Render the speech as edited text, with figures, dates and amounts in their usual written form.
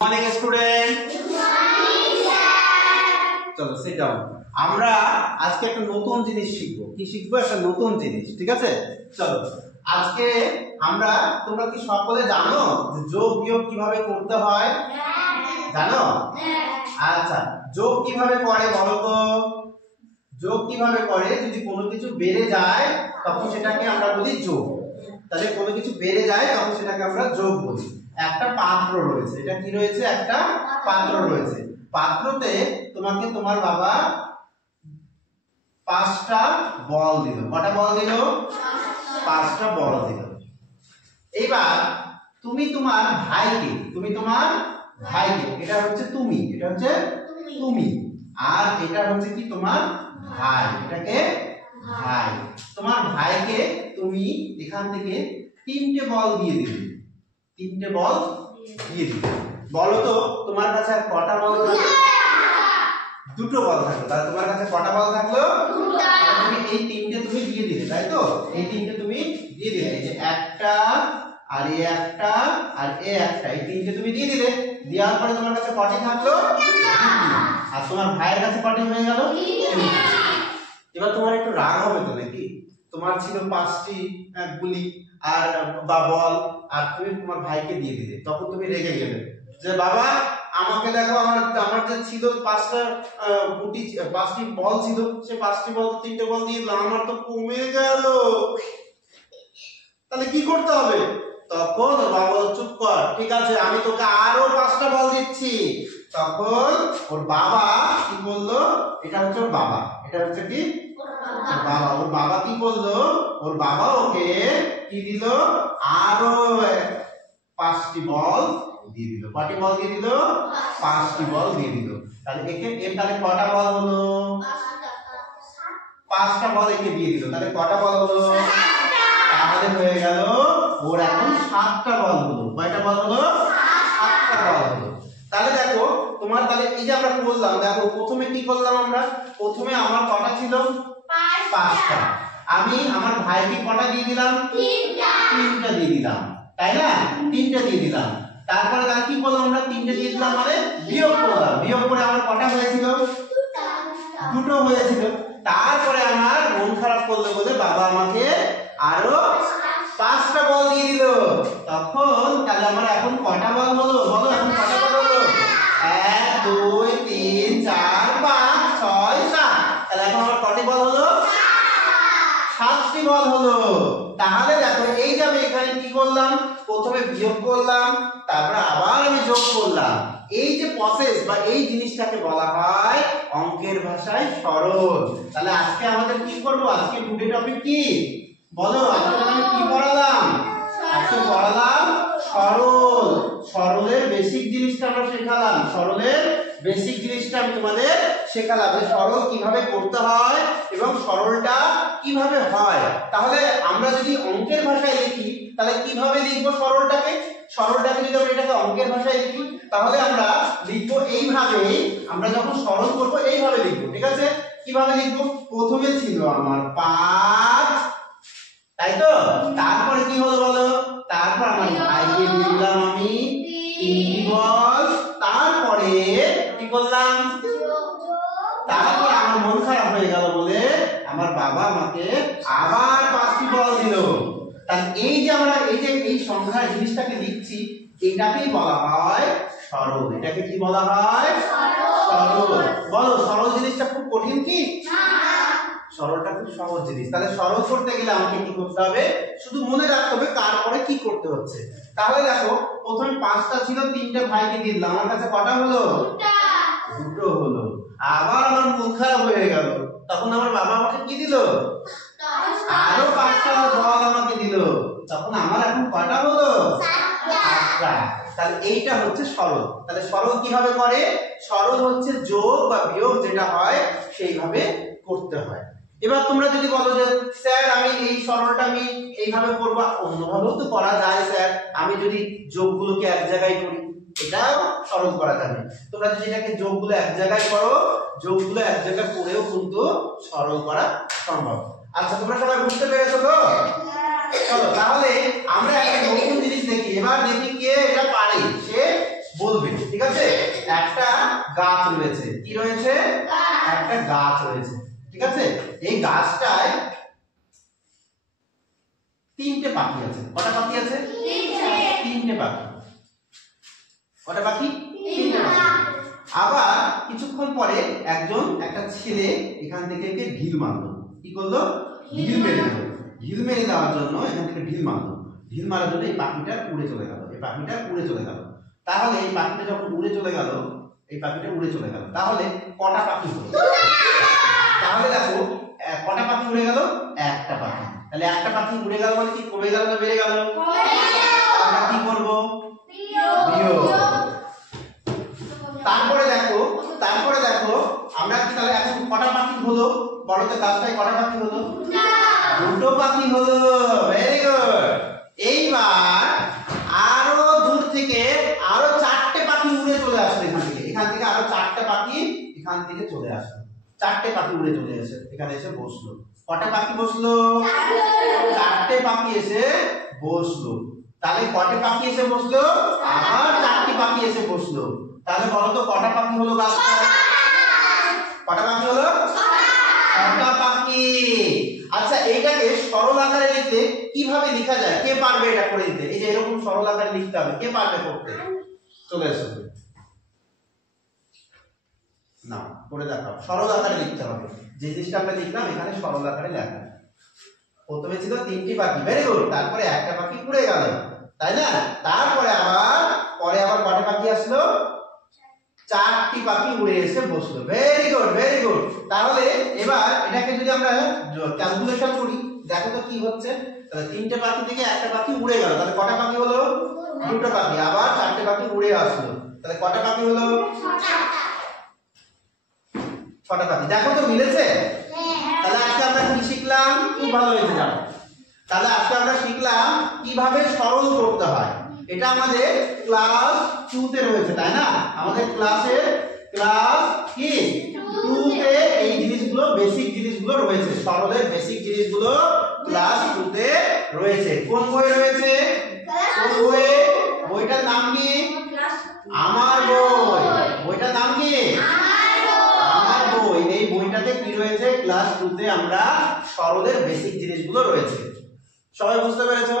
Morning student चलो sit down আমরা আজকে একটা নতুন জিনিস শিখব কি শিখব একটা নতুন জিনিস ঠিক আছে চলো আজকে আমরা তোমরা কি সকলে জানো যে যোগ বিয়োগ কিভাবে করতে হয় জানো আচ্ছা যোগ কিভাবে করে বলো তো যোগ কিভাবে করে যদি কোনো কিছু বেড়ে যায় তখন সেটাকে আমরা বলি যোগ তাহলে কোনো কিছু বেড়ে যায় তখন সেটাকে আমরা যোগ বলি একটা পাত্র রয়েছে এটা কি রয়েছে একটা পাত্র রয়েছে পাত্রতে তোমাকে তোমার বাবা 5টা বল দিল কটা বল দিল 5টা বল দিল এবার তুমি তোমার ভাইকে এটা হচ্ছে তুমি আর এটা হচ্ছে কি তোমার ভাই এটাকে ভাই তোমার ভাইকে তুমি এখান থেকে 3টে বল দিয়ে দিলে 3টে বল দিয়ে দিলে বলো তো তোমার কাছে কটা বল থাকলো দুটো বল থাকলো তাহলে তোমার কাছে কটা বল থাকলো দুটো তুমি এই 3টে তুমি দিয়ে দিলে তাই তো এই 3টে তুমি দিয়ে দিলে এই যে একটা আর এই একটা আর এই একটা এই 3টে তুমি দিয়ে দিলে দেওয়ার পরে তোমার কাছে কটি থাকলো আর তোমার ভাইয়ের কাছে কটি হয়ে গেল এবার তোমার একটু রাগ হবে তো নাকি তোমার ছিল 5টি গুলি আর বা বল আর তুমি তোমার ভাইকে দিয়ে দিলে তখন তুমি রেগে গেলে যে বাবা আমাকে দেখো আমার যে ছিল 5টা গুটি 5টি বল ছিল সে 5টি বল 3টে বল দিয়ে দিলাম আমার তো কমে গেল তাহলে কি করতে হবে তখন বাবা চুপ কর ঠিক আছে আমি তোকে আরো 5টা বল দিচ্ছি তখন ওর বাবা কি বললো এটা হচ্ছে ওর বাবা এটা হচ্ছে কি ওর বাবা কি বললো ওর বাবা ওকে কি দিল আরো 5টি বল দিয়ে দিল কয়টি বল দিয়ে দিল 5টি বল দিয়ে দিল তাহলে তাহলে কটা বল হলো 5টা বল একে দিয়ে দিল তাহলে কটা বল হলো তাহলে হয়ে গেল ওর এখন 7টা বল হলো কয়টা বল হলো 7টা বল হলো তাহলে দেখো তোমার তাহলে এই যে আমরা করলাম দেখো প্রথমে কি করলাম আমরা প্রথমে আমার কটা ছিল 5টা আমি আমার ভাইকে কটা দিয়ে দিলাম 3টা দিয়ে দিলাম তাই না 3টা দিয়ে দিলাম তারপরে তার কি করলাম আমরা 3টে দিয়ে দিলাম মানে বিয়োগ করে আমার কটা হয়েছিল দুটো হয়েছিল তারপরে আমার মন খারাপ করলো বলে বাবা আমাকে আরো 5টা বল দিয়ে দিল তখন তাহলে আমার এখন কটা বল হলো বলো এখন কটা বল হলো 1 2 3 4 5 6 7 তাহলে এখন আমার কটি বল হলো 7টি বল হলো তাহলে দেখো এই যে আমি এখানে কি করলাম প্রথমে বিয়োগ করলাম তারপরে আবার আমি যোগ করলাম এই যে প্রসেস বা এই জিনিসটাকে বলা হয় অঙ্কের ভাষায় সরল তাহলে আজকে আমাদের কি করব আজকে টুডে টপিক কি বলো আজকে আমি কি পড়ালাম আজকে পড়ালাম সরলের বেসিক জিনিসটা আমরা শেখালাম সরলের বেসিক জিনিসটা আমি তোমাদের শেখালাম যে সরল কিভাবে করতে হয় এবং সরলটা কিভাবে হয় তাহলে আমরা যদি অঙ্কের ভাষায় লিখি তাহলে কিভাবে লিখবো সরলটাকে যদি আমরা এটাকে অঙ্কের ভাষায় লিখি তাহলে আমরা লিখবো এইভাবে আমরা যখন সরল করব এইভাবে লিখবো ঠিক আছে কিভাবে লিখবো প্রথমে ছিল আমার 5 তাই তো তারপরে কি হলো বলো তারপর আমার ভাইকে দিলাম আমি 3টি বল তারপরে কি করলাম তারপর আমার মন খারাপ হয়ে গেল বলে আমার বাবা আমাকে আবার 5টি বল দিল তাহলে এই যে আমরা এই সংখ্যার জিনিসটাকে লিখছি এটাকেই বলা হয় সরল এটাকে কি বলা হয় সরল বলো সরল জিনিসটা খুব কঠিন কি না সরলটা খুব সহজ জিনিস তাহলে সরল করতে গেলে আমাকে কি করতে হবে শুধু মনে রাখতে হবে তারপরে কি করতে হচ্ছে তাহলে দেখো প্রথমে 5টা ছিল 3টে ভাইকে দিয়ে দিলাম আমার কাছে কটা হলো দুটো হলো আবার আমার মন খারাপ হয়ে গেল তখন আমার বাবা আমাকে কি দিল আরো 5টা বল আমাকে দিল তখন আমার এখন কটা হলো 7টা তাহলে এইটা হচ্ছে সরল তাহলে সরল কিভাবে করে সরল হচ্ছে যোগ বা বিয়োগ যেটা হয় সেইভাবে করতে হয় এবার তোমরা যদি বলো যে স্যার আমি এই সরলটা আমি এইভাবে করব অন্যভাবেও তো করা যায় স্যার আমি যদি যোগগুলোকে এক জায়গায় করি এটাও সরল করা যাবে তোমরা যদি এটাকে যোগগুলো এক জায়গায় করো যোগগুলো এক জায়গায় করেও কিন্তু সরল করা সম্ভব আচ্ছা তোমরা সবাই বুঝতে পেরেছো তো চলো তাহলে আমরা একটা নতুন জিনিস দেখি এবার দেখি কে এটা পারে সে বলবে, ঠিক আছে? একটা গাছ রয়েছে, কি রয়েছে? একটা গাছ রয়েছে, ঠিক আছে? এই গাছটায় তিনটে পাখি আছে। কটা পাখি আছে? তিনটে পাখি। কটা পাখি? তিনটে পাখি। আবার কিছুক্ষণ পরে একটা ছেলে এখান থেকে ঢিল মারলো। কি করলো? ঢিল মেরে দিল। ঢিল মেরে দেওয়ার জন্য এখান থেকে ঢিল মারলো। ঢিল মারার জন্য এই পাখিটা উড়ে চলে গেল। তাহলে এই পাখিটা যখন উড়ে চলে গেল, তাহলে কটা পাখি হলো? তাহলে দেখো কটা পাখি উড়ে গেল? একটা পাখি। তাহলে একটা পাখি উড়ে গেল মানে কি কমে গেল না বেড়ে গেল? আমরা কি করব? বিয়োগ। তারপরে দেখো আমরা কি তাহলে এখন কটা পাখি হলো? বলো তো গাছটায় কটা পাখি হলো? দুটো পাখি হলো। Very good. এইবার আরো দূর থেকে আরো চারটে পাখি উড়ে চলে আসলো এখান থেকে আরো চারটে পাখি এখান থেকে চলে আসলো। চারটে পাখি উড়ে চলে এসে এখানে এসে বসলো। কটা পাখি বসলো? চারটে পাখি এসে বসলো। তাহলে কটা পাখি এসে বসলো? আবার চারটি পাখি এসে বসলো। তাহলে বলো তো কটা পাখি হলো গাছটায়? কটা পাখি হলো? ছটা পাখি। আচ্ছা এইটাকে সরল আকারে লিখতে কিভাবে লেখা যায়? কে পারবে এটা করে দিতে? এই যে এরকম সরল আকারে লিখতে হবে, কে পারবে করতে? চলে এসো না, করে দেখাও। সরল আকারে লিখতে হবে। যে জিনিসটা আমরা লিখলাম এখানে সরল আকারে লেখা। প্রথমে ছিল তিনটি পাখি, ভেরি গুড। তারপরে একটা পাখি উড়ে গেল, তাই না? তারপরে আবার কটা পাখি আসলো? চারটি পাখি উড়ে এসে বসলো। Very good, very good. তাহলে এবার এটাকে যদি আমরা ক্যালকুলেশন করি, দেখো তো কি হচ্ছে। তাহলে তিনটে পাখি থেকে একটা পাখি উড়ে গেল, তাহলে কটা পাখি হলো? দুটো পাখি। আবার চারটে পাখি উড়ে আসলো, তাহলে কটা পাখি হলো? ছটা পাখি। দেখো তো মিলেছে? তাহলে আজকে আমরা কি শিখলাম? খুব ভালো হয়েছে জানো। তাহলে আজকে আমরা শিখলাম কিভাবে সরল করতে হয়। এটা আমাদের ক্লাস 2 তে রয়েছে, তাই না? আমাদের ক্লাস কি 2 তে এই জিনিসগুলো, বেসিক জিনিসগুলো রয়েছে। সরলের বেসিক জিনিসগুলো ক্লাস 2 তে রয়েছে। কোন বই রয়েছে? কোন বই? বইটার নাম কি? আমার বই। বইটার নাম কি? আমার বই। এই বইটাতে কি রয়েছে? ক্লাস 2 তে আমরা সরলের বেসিক জিনিসগুলো রয়েছে। সবাই বুঝতে পেরেছো?